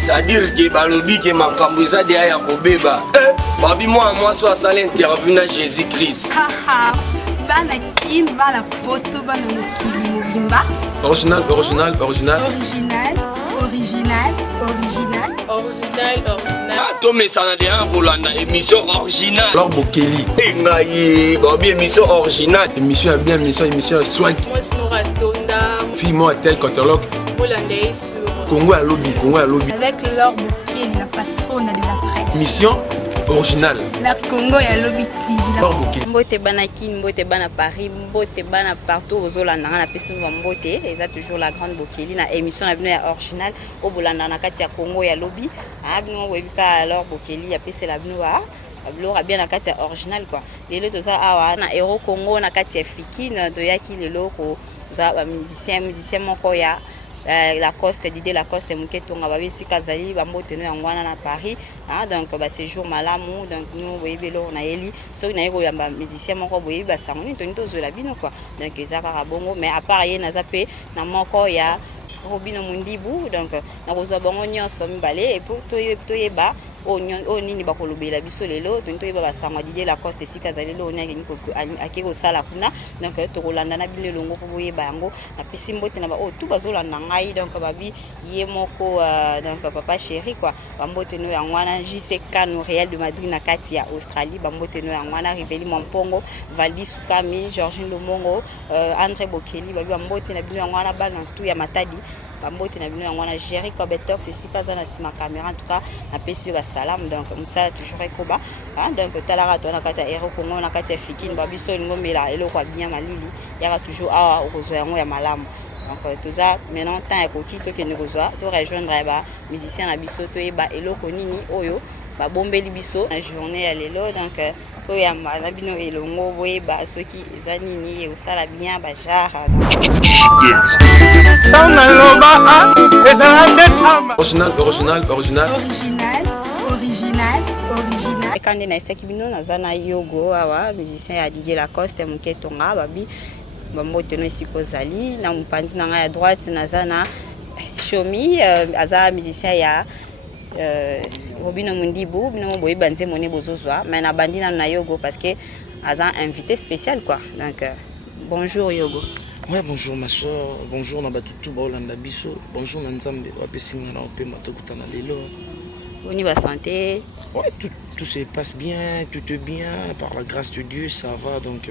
C'est-à-dire que balobi que makambo eza deya ya kobeba. Babi moi so asala interview na Jésus-Christ. Bana kin bana poto bana mokili mobimba. Original. Toi mais ça n'a rien Rolanda émission originale. Laure Bokeli. Ngai babi émission originale. Émission bien émission swag. Moi Snora Tonda. Fille moi tel catalogue. Hollandais sur Congo à lobby. Avec Laure Bokeli, la patronne de la presse. Émission originale. La Congo ya lobby TV. Laure Bokeli. Mbote bana kin, mbote bana Paris, mbote bana partout aux Hollandais na pesi mbote, eza toujours la grande Bokeli na émission na bino ya original au Bolanda na kati ya Congo ya lobby. Ah bino webika Laure Bokeli ya pesi la bino ba Laure bien na kati ya original quoi. Lelo toza awa na Euro Congo na kati ya Fikine to yaki lelo ko za ba musicien moko ya Lacoste Didier Lacoste Muketonga babisi kazali bambote no yangwana na Paris donc ba séjour malamu donc nous boyebelo na yeli so na yeko yamba musicien moko boyebi basango ni to zola bino quoi donc ezaka bongo mais à part ye naza pe na moko ya Robino Mundibu donc na kozwa bango nyonso mibale et pour toyeba o nini bakolobela biso lelo toyeba basango Didier Lacoste esika zali lelo oni akeki kosala kuna donc tokolanda na bino elongo po boyeba yango na pesi mbote na ba o tout bazolanda ngai donc babi ye moko donc papa chéri quoi bambote no yangwana JC Kano Real de Madrid na kati ya Australie bambote no yangwana Riveli Mampongo Valdi Sukami Georgine Lomongo André Bokeli babi bambote na bino yangwana bana tout ya Matadi bambote na bino yangwana Jerry Cobetor c'est si kaza na sima caméra en tout cas na pesi ba salam donc musala toujours ekoba donc talara to na kati ya Euro Congo na kati ya Fikine babiso ngomela eloko bien malili yaka toujours awa okozwa yango ya malamu donc tout ça maintenant temps ekoki to kende kozwa to rejoindre ba musicien na biso to yeba eloko nini oyo ba bombeli biso na journée ya lelo donc to ya na bino elongo boyeba soki eza nini osala bien ba genre Original. Quand na esaki bino naza na Yogo awa musicien ya Didier Lacoste Muketonga babi bambote no esiko zali na mpanzi na ngai ya droite naza na Shomi aza musicien ya Robino Mundibu bino boyi banze mone bozozwa mais na bandina na Yogo parce que aza invité spécial quoi donc bonjour Yogo. Ouais, bonjour ma soeur, bonjour na batutu ba Holanda biso, bonjour na nzambe wapesinga na opema tokutana lelo. Oni ba santé. Ouais, tout se passe bien, tout est bien par la grâce de Dieu, ça va donc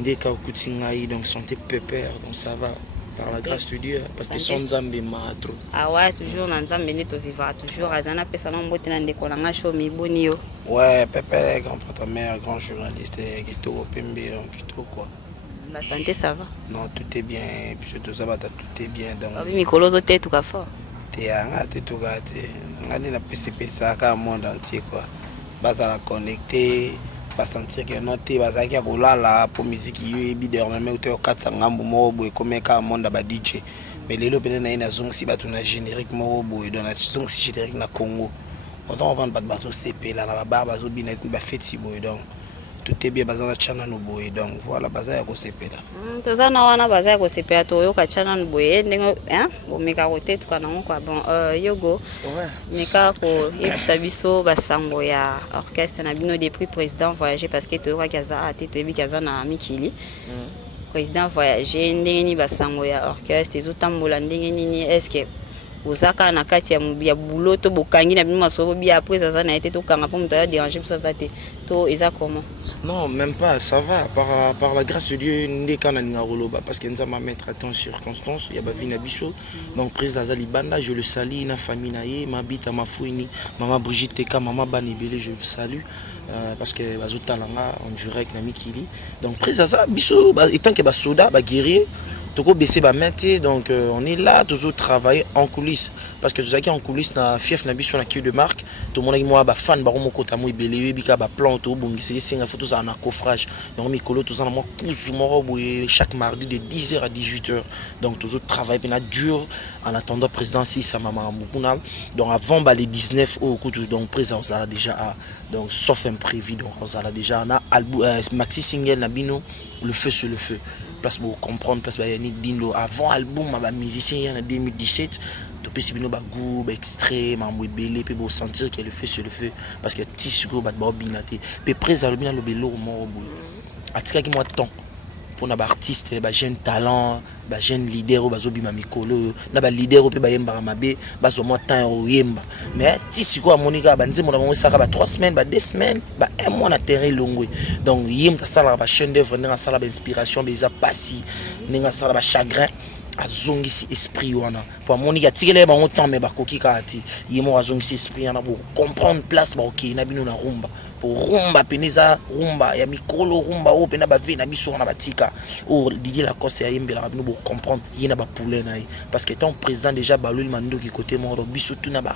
ndeka okutingai donc santé pépère donc ça va par la grâce de Dieu parce que son nzambe matro. Ah ouais, toujours na nzambe neto vivra toujours azana pesa na mbote na ndeko na nga show mi boni yo. Ouais, pépère grand prêtre mère, grand journaliste Gito Pembe donc Gito quoi. La santé ça va? Non, tout est bien, puis tout ça va, tout est bien. Donc, oui, Mikolo zote tout ka fort. T'es à tout cas, on a la PCP ça à monde entier quoi. Basa la connecter, pas sentir que noté, basa qui a golala pour musique qui est bideur même au théâtre 400 ngambo mobo et comme un monde ba DJ. Mais les lobes na ina zong si batu na générique mobo et dans la zong si générique na Congo. Autant on vend pas de bateau CP là na ba bazo binet ba feti boy donc. Tout est bien basé na chana no boy donc voilà basé ya ko CP là. Tozana wana basé ya ko CP to yo ka chana no boy ndenge bomeka kote to kana kwa bon Yogo. Ouais. Meka ko yebisa biso basango ya orchestre na bino des prix président voyager parce que to kaza ate to yebi kaza na mikili. Président voyager ndenge ni basango ya orchestre ezotambola ndenge nini est-ce que osaka na kati ya boulot to bokangi na bino masoko bia après ça na été to kanga pour me déranger pour ça te to eza comment? Non, même pas, ça va par la grâce de Dieu ndeka na ngaroloba parce que nza ma mettre attention circonstances ya ba vina biso donc président Azali Banda je le salue na famille na ye mabita mafouini maman Brigitte Teka maman Banibele je vous salue parce que bazotalanga en direct na mikili donc président biso étant que ba soda ba guerrier Toko baisser ba métier donc on est là toujours travailler en coulisses parce que tout ça qui en coulisses na fief na biso na qui de marque tout monde moi ba fan ba romoko ta mo ibele bika ba plan to bongisi singa photo ça na coffrage donc mikolo tout ça na mo kuzu moro chaque mardi de 10h à 18h donc toujours travailler puis na dur en attendant président si sa maman mukuna donc avant ba les 19 au coup donc président on a déjà donc sauf imprévu donc on a déjà na album maxi single na bino le feu sur le feu place pour comprendre place Yannick Dindo avant album ma musicien en 2017 depuis si bino ba goût extrait mambo belé pe bo sentir qu'il le fait sur le feu parce que tissu go ba binate pe près album le belo mo boy atika ki moi temps pour na ba artiste ba jeune talent ba jeune leader ba zobi ma mikolo na ba leader pe ba yemba mabe ba zo mo temps o yemba mais tissu go monika ba nzemo na mo saka ba 3 semaines ba 2 semaines ba un mois na terrain longwe donc yemba sala ba chaîne d'œuvre na sala ba inspiration ba pasi ninga sala ba chagrin azongisi esprit wana pour monika tikele ba temps mais ba koki kati yemo azongisi esprit wana pour comprendre place ba OK na bino na rumba pour rumba peneza rumba ya mikolo rumba o pena ba vie na biso na batika o Didier Lacoste ya yembela bino pour comprendre yena ba poulet na parce que tant président déjà balou mandoki côté moro biso tout na ba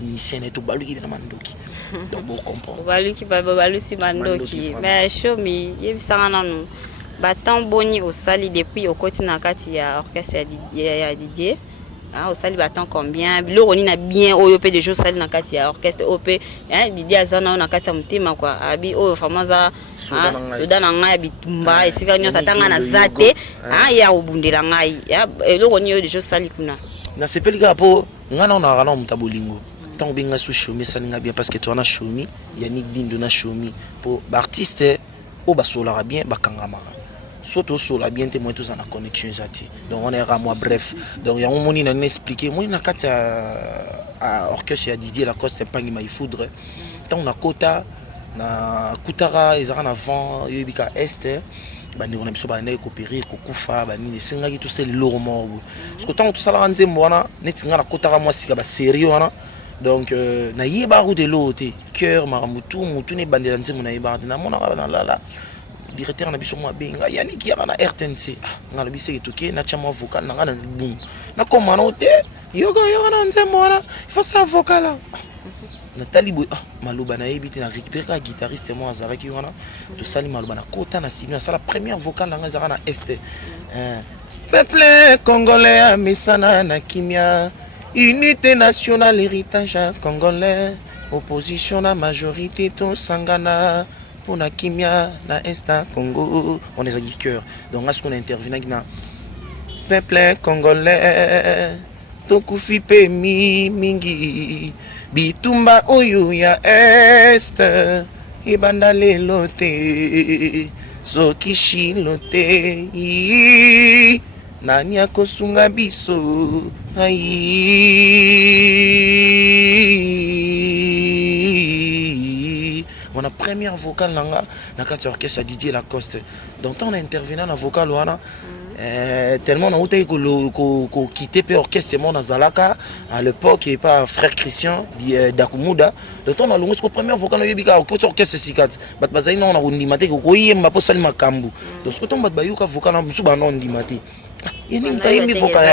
mission et tout balou ki na mandoki donc pour comprendre balou ki balou si mandoki mais show me yebisanga nanu batant boni au sali depuis au côté na kati ya orchestre ya Didier au sali batant combien biloko ni na bien oyo pe de jours sali na kati ya orchestre op Didier azana na kati ya mutema kwa abi oyo famaza soda na ngai bitumba esika nyo satanga na zate ya obundela ngai ya eloko ni oyo de jours sali kuna na sepelika po ngana na rana mutabolingo tant binga sous chomi salinga bien parce que toi na chomi Yannick Dindo na chomi pour artiste o basola bien bakangamara surtout sur la bien témoin tous en la connexion zati donc on est à moi bref donc il y a un moment il a expliqué moi na kati à orchestre ya Didier Lacoste pangi mai foudre tant on a kota na kutara ezara na vent yebika est bandi on a biso ba na coopérer ko kufa ba ni singa ki tout c'est lourd parce que tant tout ça la nzembo wana netinga na kotara moi sika ba sérieux wana donc na yeba route de l'autre cœur maramutu mutu ne bandela nzembo na yeba na mona na la directeur na biso mwa benga Yannick ya na RTNC ngalo bise etoke na chama vocal na ngana boom na komana ote yoga na nzembo wana il faut ça vocal là na talibo maluba na yebite na récupérer guitariste moi azaraki wana to sali maluba na kota na simi na sala première vocal na ngazara na est peuple congolais a misana na kimia unité nationale héritage congolais opposition na majorité to sangana pour la kimia na Est Congo on est à cœur donc est-ce qu'on intervient na peuple congolais tokufi pe mingi bitumba oyo ya Est ibanda lelo te sokishi lote nani akosunga biso mon première vocale na kati orchestre Didier Lacoste donc on a intervenu na vocal wana tellement on a été ko quitter pe orchestre mon Zalaka à l'époque et pas frère Christian Dakumuda donc on a longo ko première vocal na yebika orchestre sikat bat bazai na on a ndimate ko yemba po sali makambu donc ko tomba bayuka vocal na musu ba non ndimate Yannick Kayembi vocal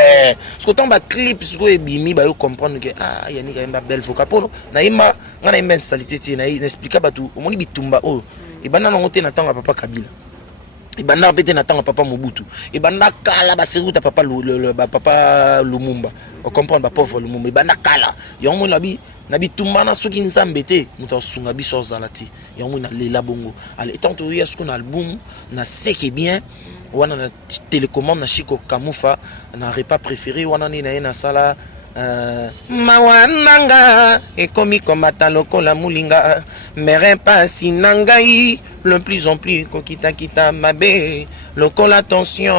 ce que tomba clip ce que bimi ba yo comprendre que Yannick Kayemba belle vocal pour na ima ngana immense salité na expliquer batu omoni bitumba o ibana na ngote na tanga papa Kabila ibanda pete na tanga papa Mobutu ibanda kala ba seruta papa papa Lumumba on comprend ba pauvre Lumumba ibanda kala yongo na bitumba na soki nzambe te muto sunga biso zalati yongo na lela bongo ale tant to ya ce album na seke bien wana na télécommande na Chico Kamufa na repas préféré wana ni na sala mawananga ekomi komata lokola mulinga mere pasi nangai le plus en plus kokita kita mabe lokola tension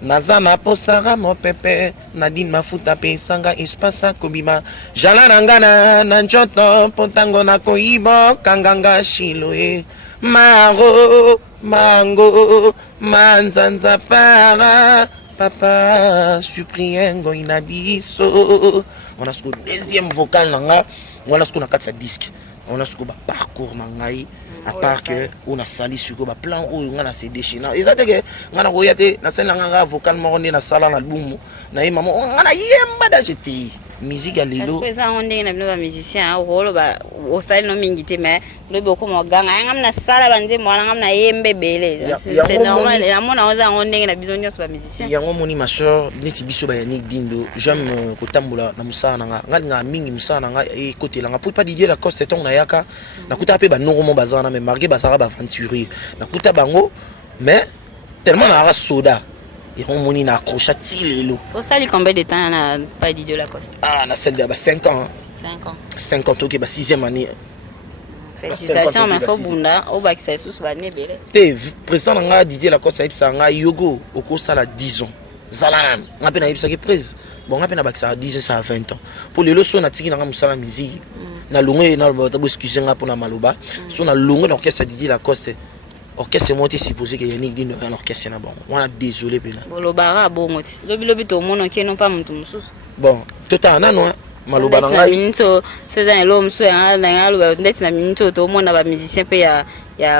nazana posara mo pepe nadine mafuta pe sanga espasa kobima jala nangana na njoto potango na koibo kanganga shiloe maro mango manzanza para papa supriengo inabiso on a ce deuxième vocal nanga on a ce qu'on a quatre disque on a ce qu'on parcours nangai à part que on a sali sur ba plan où on a CD china ezate que ngana royate na sala nganga vocal mo na sala na album na yema mo ngana yemba da jeti musique à lelo parce que ça on est na musicien rolo ba o sali no mingite mais lo be ko mo ganga ngam na sala bande mo ngam na yembe bele c'est normal ya mona oza on est na bidonyo so ba musicien ya ngo moni ma soeur neti biso ba Yannick Dindo j'aime ko tambola na musana nga mingi musana nga e côté la nga pour pas Didier Lacoste ton na yaka na kuta pe ba normo bazana mais marqué basara ba aventurier na kuta bango mais tellement na soda et on moni na accrocha tilelo. Pour ça, il combien de temps n'a pas Didier Lacoste? Ah, na celle de 5 ans. 5 ans. 5 ans, ok, 6e année. Félicitations, mais faut bunda au bac c'est sous bané belé. Te président nga Didier Lacoste ça nga yogo au sala 10 ans. Zalanan, nga pe na yebisa ke prise. Bon nga pe na bac ça 10 ans ça 20 ans. Pour le leçon na tiki na nga musala musique. Na longue na ba excuse nga pour na maloba. So na longue na orchestre Didier Lacoste. Orchestre monté supposé que Yannick Dindo un orchestre na bon. On désolé pena. Bolobara bongo ti. Lobi to mono ke non pas mutu mususu. Bon, tota na no maloba na nga. Minto César l'homme so na nga net na minto to mona ba musicien pe ya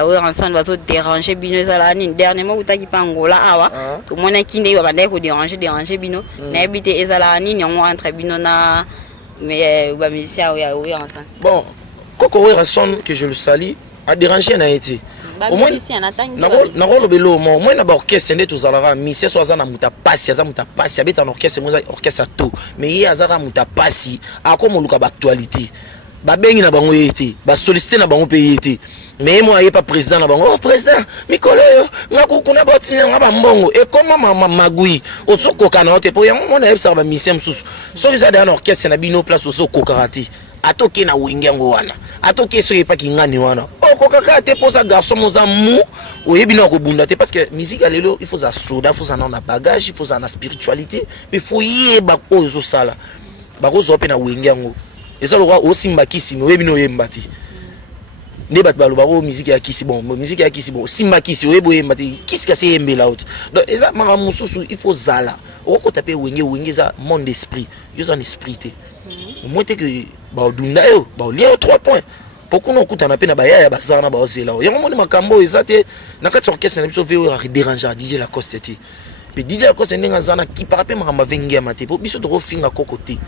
ouais ensemble va so déranger bino ça là ni dernièrement utaki pa ngola awa to mona kinde ba bande ko déranger bino na ebité ezala ni on entre bino na mais ba musicien ya ouais ensemble. Bon, Coco Werson que je le salue a dérangé na été. Au moins na rolo belo moi na ba orchestre ndé tozalara mission so azana muta pasi abeta na orchestre mo orchestre to mais ye azara muta pasi akoma luka ba actualité ba bengi na bango yete ba solliciter na bango pe yete mais moi ye pas président na bango président mikolo yo ngakukuna ba tinya ngaba mbongo e koma magui osokoka na ote po yango mona yebisa ba mission msusu so iza na orchestre na bino place osokokarati atoke na wingengo wana atoke so yepa kingani wana okokaka te posa garçon moza mu oyebi na kobunda te parce que musique alelo il faut ça soda il faut ça na bagage il faut ça na spiritualité mais faut yeba ozo sala bakozo pe na wingengo eza lokwa osimba kisimi oyebi no yemba te ne bat balo bako musique ya kisi bon musique ya kisi bon simba kisi oyebo yemba te kisi ka se yembela out donc eza mara mususu il faut zala okota pe wenge za monde d'esprit yo za esprit te au moins te que ba odunda yo ba olia 3 points pourquoi on kuta na pe na ba ya bazana ba ozela yo ngomoni makambo ezate na kati orchestre na biso veo déranger DJ Lacoste te pe DJ Lacoste ndenga zana ki parape makamba vengi ya mate po biso to finga kokote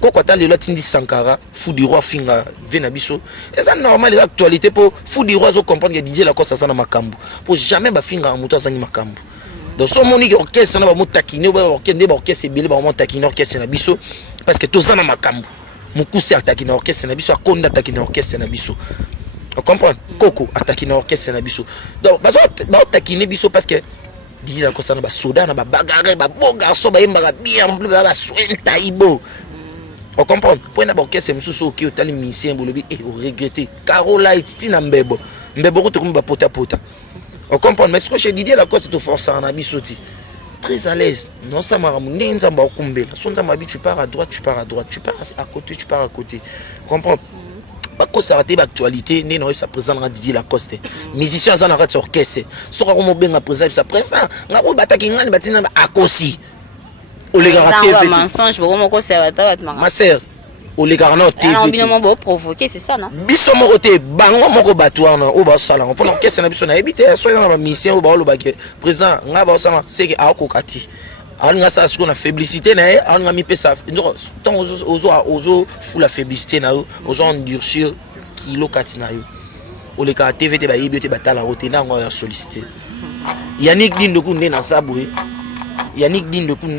koko ata lelo tindi Sankara fou du roi finga vena biso eza normal les actualités po fou du roi zo comprendre que DJ Lacoste sana makambo po jamais ba finga muto azangi makambo donc so moni orchestre na ba motakine ba orchestre belé ba motakine orchestre na biso parce que tozana makambo mukusi ataki na orchestre na biso akonda ataki na orchestre na biso on comprend Coco ataki na orchestre na biso donc ba ataki biso parce que DJ Lacoste na ba soda na ba bagarre ba bon garçon ba yemba bien ba soin taibo on comprend pour na ba orchestre mususu ki otali musicien bolobi et au regretter Carola itina mbebo ko to ba pota on comprend mais ce que chez DJ Lacoste to force na biso ti très à l'aise non ça m'a ramené nzamba okumbela so nzamba bi tu pars à droite tu pars à côté tu pars à côté comprends pas que ça raté l'actualité né non ça présent na Didier Lacoste musicien za na rat orchestre so ka mo benga présent ça présent ngabo bataki ngani batina akosi olega raté mensonge bon ko conservateur ma sœur olega na TV on bino mo provoquer c'est ça non biso mo côté bango moko batwana o ba sala on pour orchestre na biso na ebité so na ba musicien o ba lo ba ke présent ngaba osama c'est que akokati anga sa siko na faiblité na anga mi pesa donc ozo fou la faiblité na ozo endurcir kilo katina yo oleka TV te ba yebite batala rote na ngo ya solliciter Yannick Dindo kunde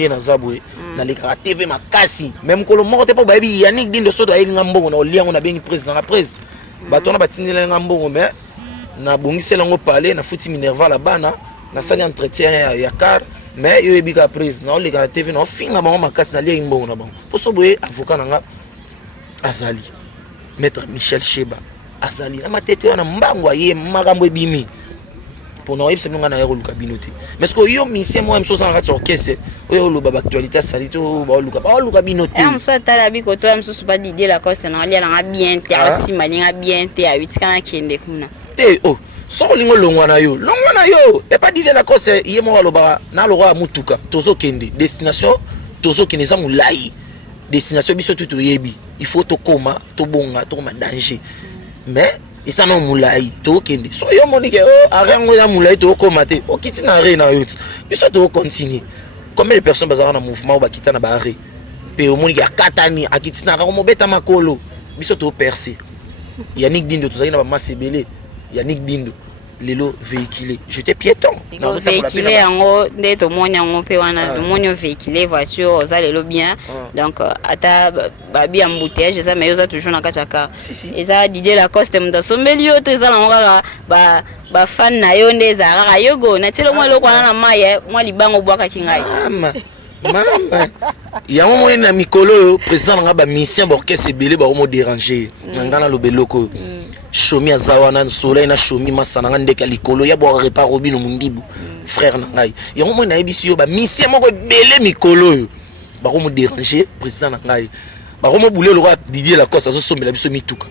na zabwe na leka TV makasi même ko lo moko te po ba yebi Yannick Dindo so do ayelinga mbongo na oliango na bengi président na presse batona batindela nga mbongo mais na bongisela ngo parler na futi Minerva la bana na sali entretien ya car mais yo ebika prise na oleka TV na finga bango makasi na lia mbongo na bango poso boye avocat nanga azali maître Michel Cheba azali na matete wana mbango aye makambo ebimi pour nous c'est nga na yero luka binote mais ce que yo musicien moi même chose en rat orchestre yo lo ba actualité salito ba luka binote am so tala bi ko to am so pas Didier Lacoste na lia na bien te asi maninga bien te a witika kende kuna te oh so lingo longwana yo et pas Didier Lacoste ye mo loba na lo roi mutuka tozo kende destination tozo kende za mulai destination biso tout yebi il faut to koma to bonga to ma danger mais isa no mulai to kende so yo monike o arengo ya mulai to koma te o kitina re na yo biso to continuer combien de personnes bazara na mouvement ba kitana ba re pe o monike akatani akitina ka mo beta makolo biso to percer Yannick Dindo to zaki na ba masebele Yannick Dindo lelo véhiculé. J'étais piéton. Véhiculé yango nde tomoni yango mpe wana tomoni véhiculé voiture oza lelo bien. Donc ata babi embouteillage eza mais oza toujours na kati ya car. Eza Didier Lacoste muta sombeli yo to eza na kaka ba fan na yo nde eza kaka yogo na telo mwa eloko wana na maye mwa libango bwakaki ngai. Mama yango moye na mikolo président nga ba mission orchestre ebele ba mo déranger ngana lo beloko shomi azawana soleil na shomi masana nga ndeka likolo ya bo repart Robino Mundibu frère na ngai yango moye na yebisi yo ba mission moko ebele mikolo ba mo déranger président na ngai ba mo boulé le roi Didier Lacoste azo sombela biso mituka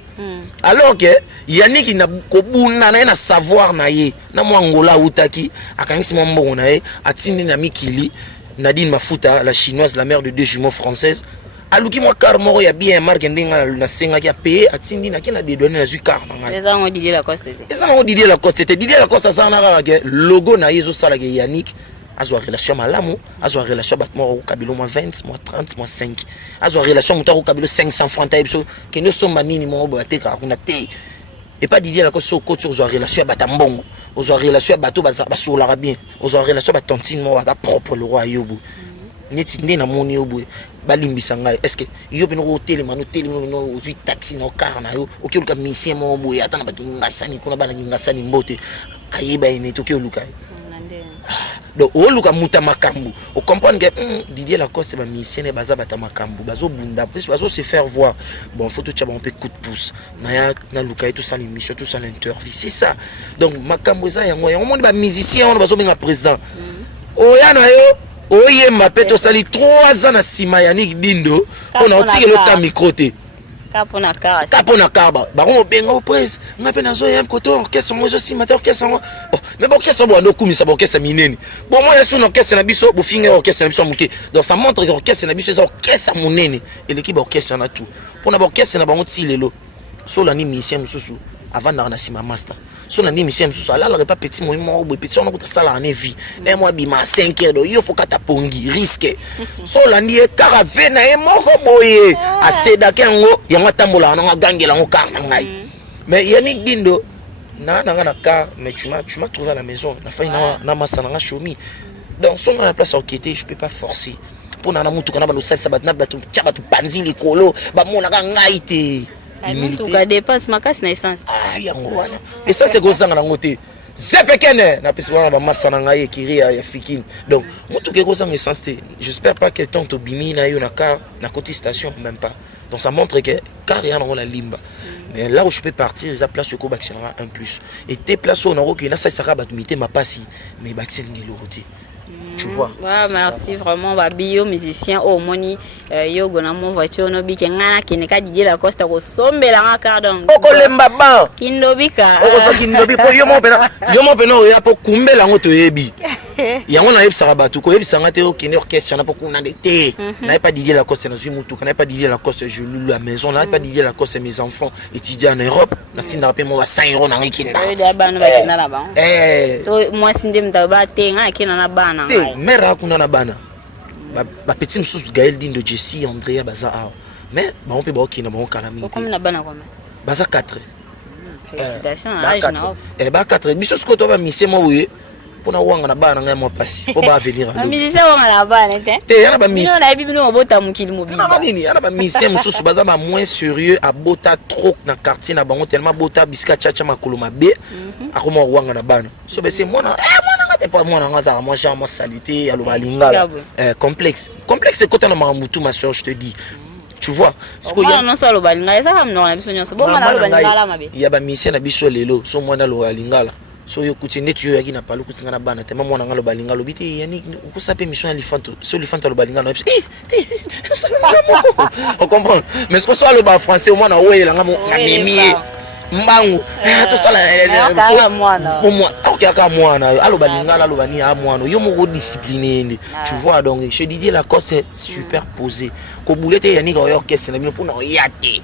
alors que Yannick na kobuna na savoir na ye na mo Angola utaki akangisi mo mbongo na ye atindi na mikili Nadine Mafuta, la chinoise, la mère de 2 jumeaux françaises. Aluki moi car moro ya bien marque ndenga na senga ki a payé atindi na kina de donner na zu car na ngai. Eza ngo Didier Lacoste. Eza ngo Didier Lacoste. Didier Lacoste ça na ka logo na yezo sala ke Yannick azo relation malamu, azo relation bat moro kabilo mo 20, mo 30, mo 5. Azo relation mutako kabilo 500 francs taibso ke ne somba nini mo ba te ka kuna te. Et pas Didier Lacoste so ko sur relation bat mbongo. Aux relations bateau basola bien aux relations batantine mo ta propre le roi yobu neti ndena moni yobu balimbisa ngai est-ce que yobu no hotel mano no uzi taxi no car na yo okioluka mission mo boye ata na bato ngasani kuna bana ngasani mbote ayeba ine to kioluka donc oluka muta makambu o comprendre que Didier Lacoste ba mission e baza bata makambu bazo bunda plus bazo se faire voir bon faut tout chaba un peu coup de pouce na luka tout ça l'émission tout ça l'interview c'est ça donc makambu za yango moni ba musicien on bazo benga président oya na yo oye mapé to sali 3 ans na sima Yannick Dindo on a otiki le temps micro te Kapona Kaba. Baron benga au presse. On a peine zoé un côté orchestre moi aussi matin orchestre moi. Mais orchestre bon no kumi ça orchestre minene. Bon moi je suis orchestre na biso, bo finger orchestre na biso muke. Donc ça montre que orchestre na biso c'est orchestre monene et l'équipe orchestre na tout. Pour na orchestre na bango ti lelo. So la ni musicien mususu avant na sima master. So na ni musicien mususu ala la pas petit moi mo petit on a ko sala en vie. Et moi bi ma 5 heures do yo faut kata pongi risque. So la ni carave na e moko boye. Aseda kengo yango tambola na gangela ngo car na ngai. Mais Yannick Dindo na car mais tu m'as trouvé à la maison. Na fa na masana nga shomi. Donc son na la place enquêter, je peux pas forcer. Pour na mutu kana ba no salsa ba na batu tchaba tu panzi likolo ba mona ka ngai te. Tu as dépense makasi na essence. Ah yango wana. Et ça c'est gozanga na ngote. Zepekene na pesi wana ba masana ngai ekiri ya fikine. Donc mutu ke gozanga essence te. J'espère pas que tant obimi na yo na car na côté station même pas. Donc ça montre que car ya na la limba. Mais là où je peux partir, ils a place au Baxinara 1+. Et tes places au Naro qui na ça sera batumité ma passi mais Baxel ngiloroté. Tu vois. Ouais, merci vraiment ba bio musicien au moni yo gona mon voiture no bi kenga kineka Didier Lacoste ko sombela nga cardon. Okolemba ba. Kindobika. Okoso kindobi ko yo mo pena o ya po kumbela ngo to yebi. Yango na yebisa rabatu ko yebisa ngate o kine orchestre na po kuna de te. Na pas Didier Lacoste na zumutu, na pas Didier Lacoste je loue la maison, na pas Didier Lacoste mes enfants étudiants en Europe, na tinda rappel mo 100 € na ngikinda. Da bana ba kina la ba. To moi sinde mtaba te nga kina na bana. Mère kuna na bana. Ba petit msusu Gaël Dindo Jessie Andrea baza a. Mais ba on peut ba okina ba on calamité. Comme na bana comme. Baza 4. Félicitations à Jean. Ba 4. Biso sko to ba mission mo oui. Pour na wanga na bana ngai mo passi. Pour ba venir à. Musicien wanga na bana te. Te yana ba mission. Non na bibi no bota mukili mobile. Na nini yana ba mission msusu baza ba moins sérieux à bota trop na quartier na bango tellement bota biska chacha makolo mabe. Akoma wanga na bana. So be c'est moi na et pas moi na moi j'ai mon salité ya loba lingala complexe côté na mamutu ma soeur je te dis tu vois parce que non solo balinga ça comme non na biso nyonso bon na loba lingala mabe ya ba mission na biso lelo so moi na loba lingala so yo kuti tu yo yaki na palu kuti ngana bana te mama na ngalo balinga lo biti yani ko sape mission ya lifanto so lifanto lo balinga no on comprend mais ce que soit le ba français au moins na oyela ngamo na mimi mbangu to sala moi aka mwana aloba lingala aloba ni a mwana yo moko discipliné tu vois donc je dis la cause c'est super posé ko boulette Yannick orchestre na bino pour na yate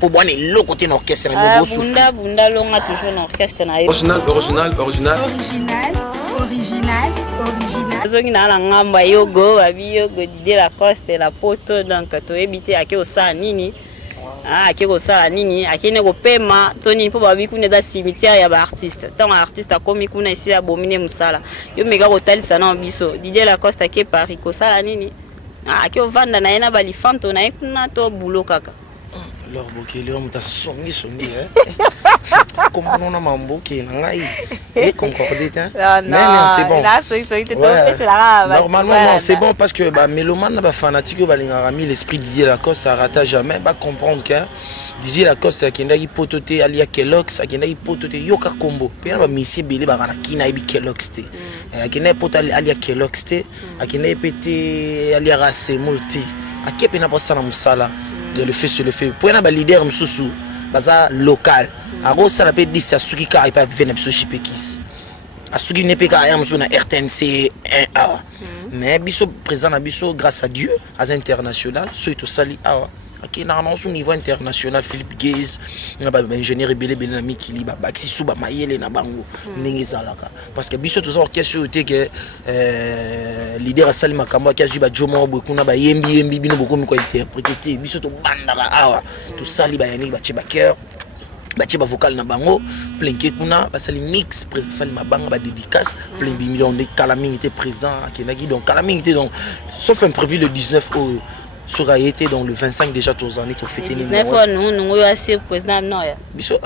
pour boire le côté orchestre na bobo bunda longa toujours na orchestre na original zoki na ngamba yogo abi yogo Didier Lacoste la poto donc to ebité ake osa nini akeko sala nini akene ko pema toni po babi kuna za cimetière ya ba artiste tant artiste akomi kuna isi ya bomine musala yo mega ko talisa na biso Didier Lacoste ke Paris ko sala nini akeo vanda na yena balifanto na ekuna to bulo kaka alors Bokele on t'a songi comment on a mamboké ngai et concordé mais c'est bon normalement non c'est bon parce que bah mélomane ba fanatique ba linga mis l'esprit Didier Lacoste ça rata jamais ba comprendre que Didier Lacoste akendaki pototé alia Kellogg's akendaki pototé yoka combo pe na ba misi belé ba kana kina ibi Kellogg's te akendaki pototé alia Kellogg's te akendaki pété alia Rasemol te akepe na bossa na musala de le fait sur le fait pour na leader msusu baza local aro ça peut dire ça suki ka pas venir biso chipekis asuki ne peka ya msu na RTNC 1A mais biso présent na biso grâce à Dieu à international surtout sali awa qui na au niveau international Philippe Gaze na ba ingénieur belé na mikili ba baxi suba mayele na bango ndenge zalaka parce que biso tout ça orchestre était que leader asali makambo ki azuba jomo bokuna ba yembi bino bokomi ko interpréter biso to banda ba awa tout sali ba yani ba chiba cœur ba chiba vocal na bango plenke kuna ba sali mix président sali mabanga ba dédicace plein million de calamité président akenaki donc calamité donc sauf imprévu le 19 au sera été dans le 25 déjà tous années tout fêter les 19 fois nous assez président non ya biso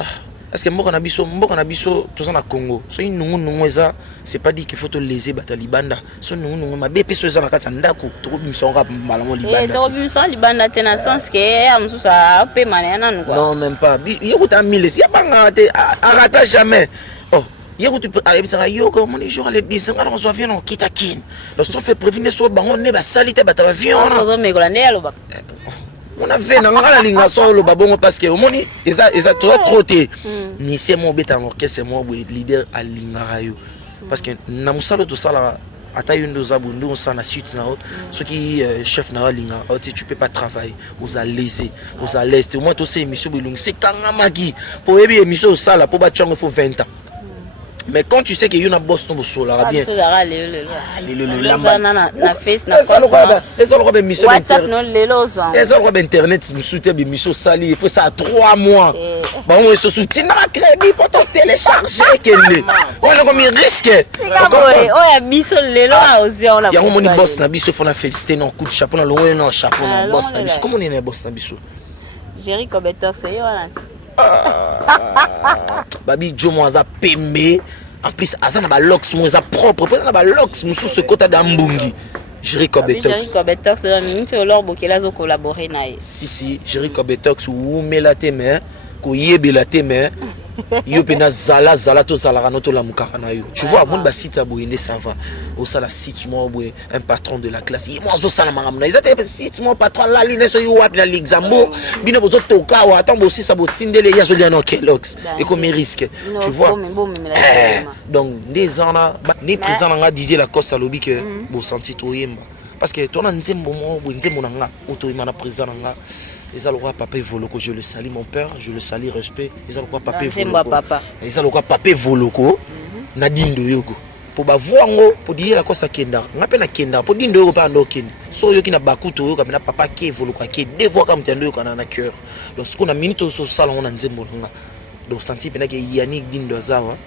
parce que mboka na biso tous en Congo so nous eza c'est pas dit qu'il faut te léser bata libanda so nous ma BP so eza na kata ndako to bimisa ngap malango libanda to bimisa libanda tena sens que amsusa pe manana nous quoi non même pas yekuta 1000 ya banga te arata jamais oh yekuta alebisa yo ko moni jour ale 10 ngara so avion kita kin le so fait prévenir so bango ne ba salite bata avion on me gola ne aloba on a fait na linga so lo babongo parce que moni eza trop te ni c'est mon beta orchestre moi leader à linga yo parce que na musalo to sala ata yundo zabundu on sana suite na ce qui chef na linga tu peux pas travailler aux à laisser aux à l'est moi to c'est émission bilung c'est kangamaki pour émission sala pour ba il faut 20 ans. Mais quand tu sais que y a un boss tombe sur la bien. Na face na WhatsApp non lelo zo. Les autres internet nous soutient bi mission sali il faut ça 3 mois. Bon on se soutient na crédit pour télécharger kende. On a comme risque. Oh ya biso lelo a ozi on la. Ya moni boss na biso faut na féliciter non coup de chapeau na longo non chapeau na boss na biso. Comment on est boss na biso? Jerry Kobetor c'est yo là. Babi Jomo aza pembe en plus azana ba locks mo za propre peut na ba locks musu ce côté d'Ambungi Jerry Kobetor c'est la minute alors Bokele zo collaborer na si Jerry Kobetor ou melate mais ko yebela te mais yo pena zala to zala no to la mukaka na yo tu vois mon ba site a boyende ça va au sala site mo boy un patron de la classe moi zo sala mangam na ezate site mo patron la line so yo wapi na l'exambo bino bozo toka wa attends aussi ça botindele ya zo liano Kellogg's et comme risque tu vois donc des ans là ni président nga Didier Lacoste alobi que bo senti to yemba parce que ton nzembo mo bo nzembo nanga auto imana président nga ils ont le roi papa Voloko, je le salue mon père, je le salue respect. Ils ont le roi papa Voloko. Ils ont le roi papa Voloko. Nadine de Yogo. Pour ba voango, pour dire la cosa kenda. On appelle na kenda. Pour dire de Yogo pas ando kenda. So yoki na bakuto yoga na papa ke Voloko ke deux fois comme tendo yoga na cœur. Donc ce qu'on a minute au salon on a nzembo nga. Donc senti pena que Yannick Dindo Zawa.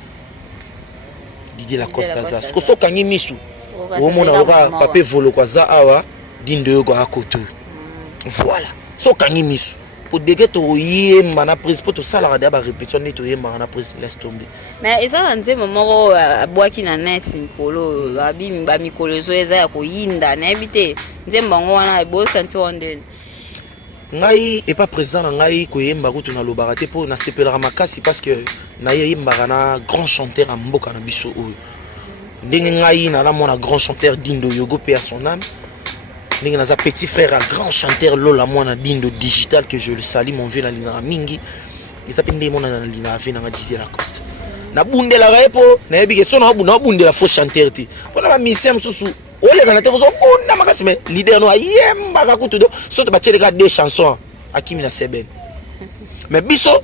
Didier Lacoste za. Ce que so kangi misu. Au mona roi papa Voloko za awa Dindo Yogo à côté. Voilà. So kangi misu pour déguer to yemba na prise pour to sala ra ba répétition ni to yemba na prise laisse tomber mais eza nze momoko abwaki na net mikolo abi ba mikolo zo eza ya koyinda na ebite nze mbango wana ebo senti wondel ngai et pas présent na ngai ko yemba ko tuna lobara te pour na sepelera makasi parce que na yemba na grand chanteur en mboka na biso oyo ndenge ngai na mona grand chanteur Dindo Yogo père son âme. N'ai un petit frère, un grand chanteur Lola Moana Dindo Digital que je le salue, mon vieux Lina Mingi. Il s'appelle des mona Lina Vena Didier Lacoste. Na bunde la repo, na ebi son na bunde la faux chanteur ti. Pour la misem susu. O le kana te zo bunda makasi me leader no ayemba ka kutudo. So to ba tchele ka des chansons akimi na seben. Mais biso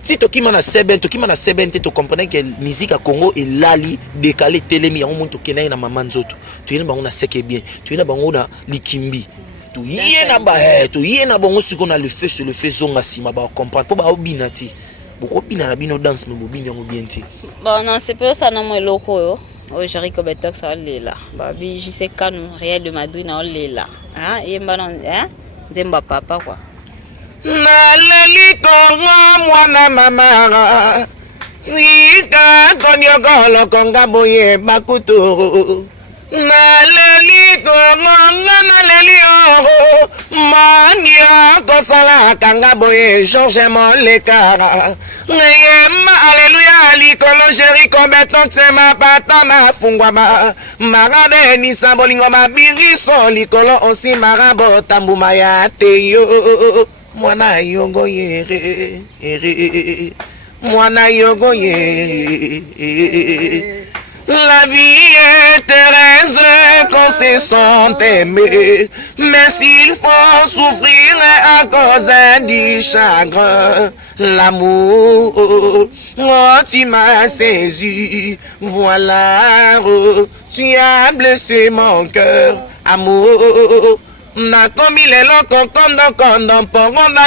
si to kimana seben te to comprendre que musique à Congo est lali décalé télémi on monte to kenai na mama nzoto to yena bango na seke bien to yena bango na likimbi Tu y na ba tu y na bongo ce qu'on a le fait sur le fait zonga sima ba comprendre pour ba obinati. Beaucoup bina na bino dance mais bobina ngo bien ti. Bon non, c'est pas ça non moi loko yo. Oh Jericho Betok ça là. Babi je sais quand nous Real de Madrid na là. Hein, yemba non hein? Zemba papa quoi. Nalali konga mwana mama. Zika konyokolo konga boye bakuto. Nalali konga nalali oh. Mania kosala kanga boye George Molekara. Neyema alléluia likolo Jericho Betok sema pata mafungwama. Marabe ni sambolingo mabiriso likolo osi marabo tambuma ya teyo. Mwana yogo yere, mwana yogo yere. La vie est Thérèse qu'on se sent aimé, mais s'il faut souffrir à cause du chagrin, l'amour, oh tu m'as saisi, voilà, oh, tu as blessé mon cœur, amour. Na komi lelo kondo pongo na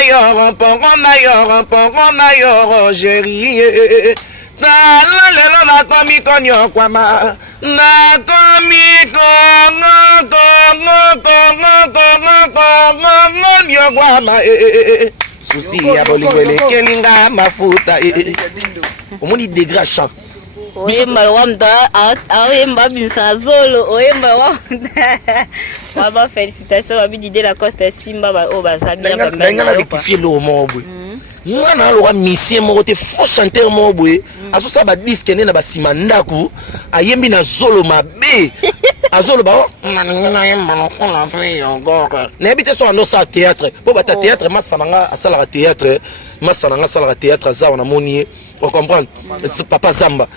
yoro jeri. Tala lelo na komi konyo kwama. Na komi konyo kwama. Souci ya bolingo le kelinga mafuta. Omoni degra chant. Oyemba wamda oyemba bimsa zolo oyemba wamda waba félicitations babi Didier Lacoste Simba ba o bazabia ba menga na rectifier lo mobwe ngana lo mission moko te faux chanteur mobwe asosa ba disque ne na ba sima ndaku ayembi na zolo mabe azolo ba na yemba no kona fe yongoko na bité so ando sa théâtre po ba ta théâtre masananga asala théâtre masananga sala théâtre za na moni on comprendre papa Zamba.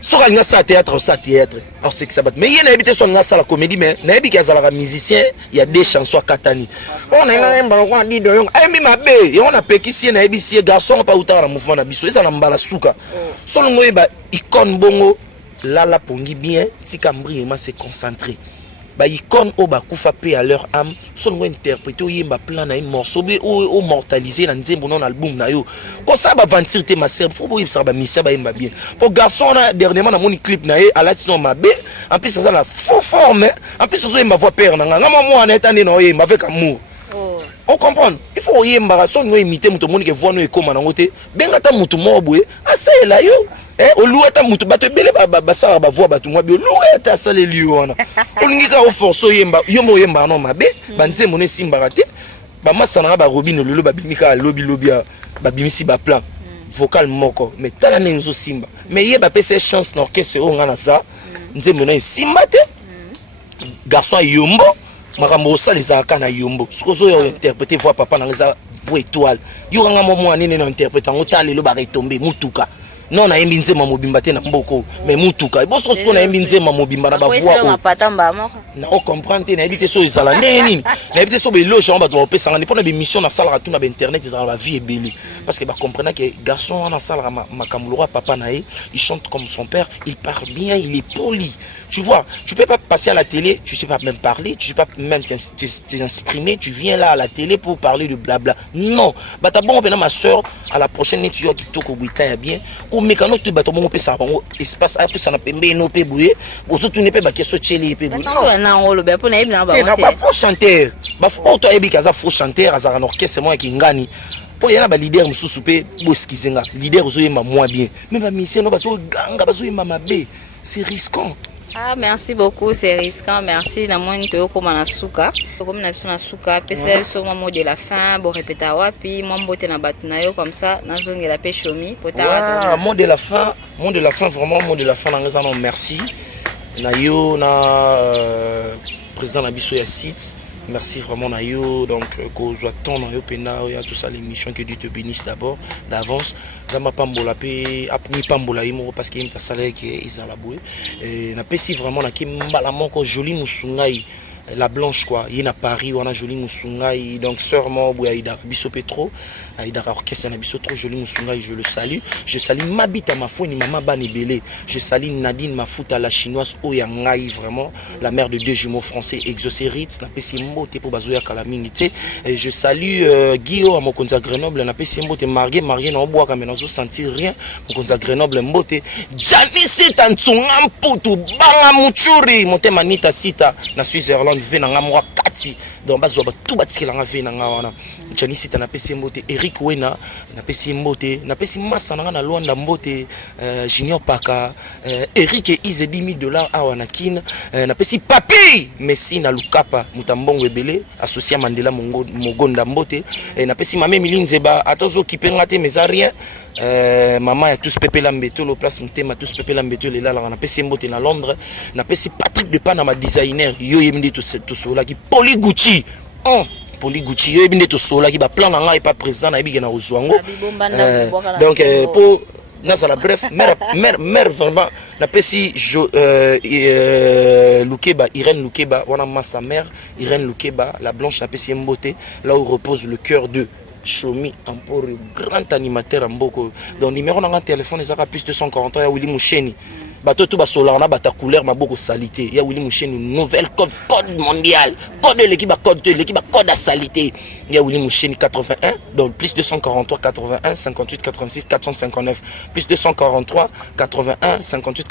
Soka nga sa théâtre au sa théâtre. Alors c'est que ça bat. Mais il y a habité sur nga sa la comédie mais na habité azala musicien, il y a des chansons katani. On a un balon dit de yong. Ai mi mabe, et on a pekisi na habité garçon pas autant na mouvement na biso, ça na mbala suka. Solo ngoy ba icône bongo la pongi bien, tikambri ma se concentrer. Ba icône o ba kufa pe à leur âme, solo ngo interpréter o yemba plan na un morceau be o mortaliser na nzembo non album na yo. Ko ça ba ventir te ma sœur, faut boy ça ba misia ba yemba bien. Pour garçon na dernièrement na mon clip na e ala tino mabe, en plus ça la faux forme, en plus ça yemba voix père na nga moi na etane na yemba avec amour. On comprend. Il faut yemba son ngo imiter muto moni ke voix no e koma na ngote, benga ta mutu mobwe, asa la yo. Oluata mutu bato bele ba sala ba voix bato mwa bi oluata sala liyo wana. Olingika o forso yemba yomo yemba no mabe banze mone simba rate ba masana ba robino lolo ba bimika lobby ba bimisi ba plan vocal moko mais tala nenzo simba mais ye ba pese chance na orchestre o ngana sa nze mona simba te garçon yombo makambo sala ezaka na yombo sokozo yo interpréter voix papa na ngeza voix étoile yo nga momo anene na interpréter ngotala lelo ba retomber mutuka. Non na yembi nzema mobimba te na mboko mais mutuka boso siko na yembi nzema mobimba na ba voix na o comprendre te na yebite so ezala ndenge nini na yebite so be loge on ba to pesa ngani pona be mission na sala ratuna ba internet ezala la vie ebele parce que ba comprendre que garçon na sala makamulwa papa na il chante comme son père, il parle bien, il est poli. Tu vois, tu peux pas passer à la télé, tu sais pas même parler, tu sais pas même t'exprimer, tu viens là à la télé pour parler de blabla. Non, bah t'as bon ma soeur à la prochaine tu vois qui toque au butin bien. Ou mécano tu bateau bon ça bon espace à tout ça na pembe no pe boué. Bon surtout ne peut pas que so tcheli pe boué. Non, le ben pour na ibna ba. Ba faux chanteur. Ba faux to ebi kaza faux chanteur azara orchestre moi qui ngani. Po yana ba leader mususu pe boskizenga. Leader ozoyema moins bien. Mais ba mission no ba so ganga ba zoyema mabe. C'est risquant. Ah, merci beaucoup, c'est risquant. Merci. Na moi nito ko manasuka. Comme na biso na suka, pesa so mot de la fin, bo répéter wapi, moi mbote na batu na yo comme ça, na zongela pe chomi, potara. Mot de la fin vraiment mot de la fin na ngeza non merci. Na yo na président na biso ya site. Merci vraiment Nayo, donc qu'on soit ton Nayo Pena, il y a tout ça l'émission que Dieu te bénisse d'abord, d'avance. Zama Pambola pe apni Pambola imo parce qu'il y a un salaire qui est isalaboué. Et na pesi vraiment na ki mbala moko joli musungai la blanche quoi. Il est à Paris, on a joli Moussungai, donc sœur moi Aïda Bisso Petro, Aïda orchestre na Bisso trop joli Moussungai, je le salue. Je salue Mabita Mafouni, Maman Banebele. Je salue Nadine Mafuta la chinoise Oyangai vraiment, la mère de 2 jumeaux français exocérite, na pesi mbote pour bazoya kalamingité. Et je salue Guillaume à Mokonza Grenoble, na pesi mbote marié na oboa quand même sentir rien. Mokonza Grenoble mbote. Janice Tantsunga Mputu Banga Muchuri, monte manita sita na Switzerland venanga mwa kati. Donc bazo ba tout batikela nga venanga wana. Janice na pesi mbote Eric Wena na pesi mbote, na pesi massa na Luanda mbote Junior Paka, Eric et Ize $10,000 awa na kin, na pesi Papi Messi na Lukapa Mutambongo ebele associé à Mandela Mogonda mbote, na pesi Mame Milinzeba atozo kipenga te mais rien. Maman a tous pépé l'ambeto, le place mutema tous pépé l'ambeto les là on a pesi mbote na Londres, na pesi Patrick de Panama designer yo yemdi tout cela qui Poli Gucci. Poli Gucci yo yemdi tout cela qui ba plan na nga et pas présent na bigena ozwango. Donc pour Nazala, bref, mère vraiment, la pesi Lukeba, Irène Lukeba, on a sa mère, Irène Lukeba, la blanche, la pesi Mbote, là où repose le cœur de Chomi, un grand animateur en Mboko. Donc, numéro dans un téléphone, ils ont plus de 140 ans, il y a Willy Moucheni. Bateau tout bas solar, bata couleur, ma beaucoup salité. Il y a Willy Moucheni, une nouvelle code mondial. Code de l'équipe, code à salité. Il y a Willy Moucheni 81, donc plus 243, 81, 58, 86, 459. Plus 243, 81, 58,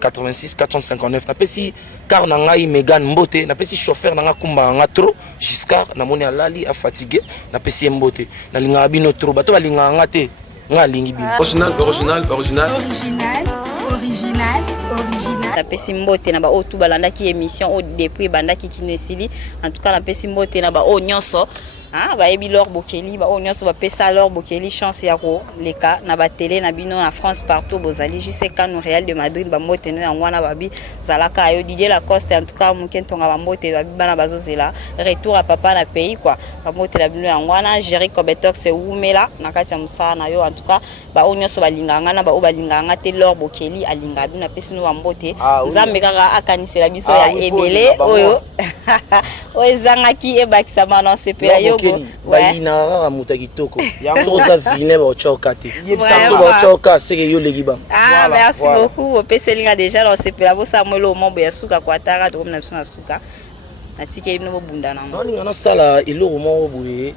86, 459. N'a pas si car nangai Megan Mbote, n'a pas si chauffeur nanga kumba nga trop, jusqu'à na moni alali a fatigué, n'a pas si Mbote. Na linga bino trop, bateau ba linga ngate, nga lingi bino. Original. La pesi mbote na ba o tout balanda ki émission au depuis banda ki kinesili en tout cas la pesi mbote na ba o nyonso ba ebi lor bokeli ba o nyonso ba pesa lor bokeli chance ya ko leka na ba télé na bino na France partout bozali jusqu'à Cano Real de Madrid ba mbote no ngwana babi zalaka yo Didier Lacoste en tout cas mukentonga ba mbote ba bana bazozela retour à papa na pays quoi ba mbote la bino ngwana Jerry Kobetox se umela na kati ya musana yo en tout cas ba o nyonso balinganga na ba o balinganga te lor bokeli alinga bino pesi no ba mbote nzambe kaka akanisela biso ya ebele oyo oezangaki ebakisa mana sepela yo balina muta kitoko yango za vine ba choka te so ba choka seke yo legiba merci beaucoup opeselinga déjà dans sepela bo sa mwelo mombo ya suka kwa tara to na biso na suka atike ino bo bunda na mo ninga na sala eloko mo boye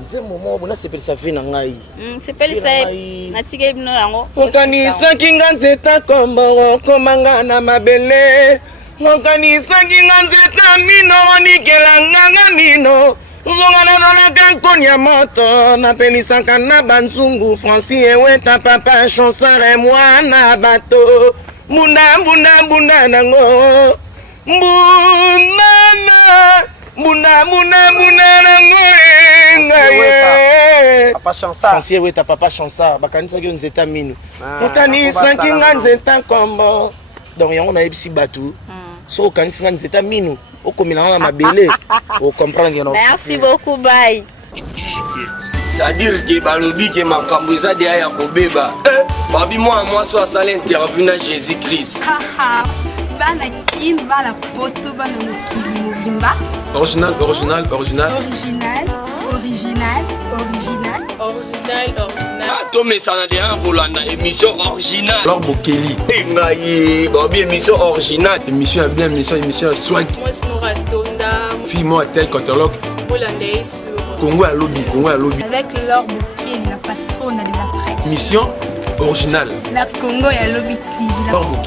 nzembo mo bona sepelisa vina ngai sepelisa natike ino yango okanisa kinga nzeta kombo komanga na mabele okanisa kinga nzeta mino onikela nganga mino Zongana dans la gankonia moto, na pelisaka na banzungu, Francis eweta papa chansare mwana bato, bunda nango, bunda nango ngaye. Papa chansa. Francis eweta papa chansa, bakanisa ki nzeta minu. Okanisa kinga nzeta kombo. Donc yango na ebisi batu. So okanisa nzeta minu. Merci beaucoup, bye. C'est-à-dire que balobi que makambo eza dia ya kobeba. Babi moi so asala interview na Jésus-Christ. Bana kin bala poto bana mokili mobimba. Original. Mais ça n'a rien pour la émission originale. Alors Bokeli. Babi émission originale. Émission est bien, émission est swag. Fille moi tel catalogue. Congo à lobby. Avec Laure Bokeli, la patronne de la presse. Émission originale. La Congo et Lobby TV. Laure Bokeli.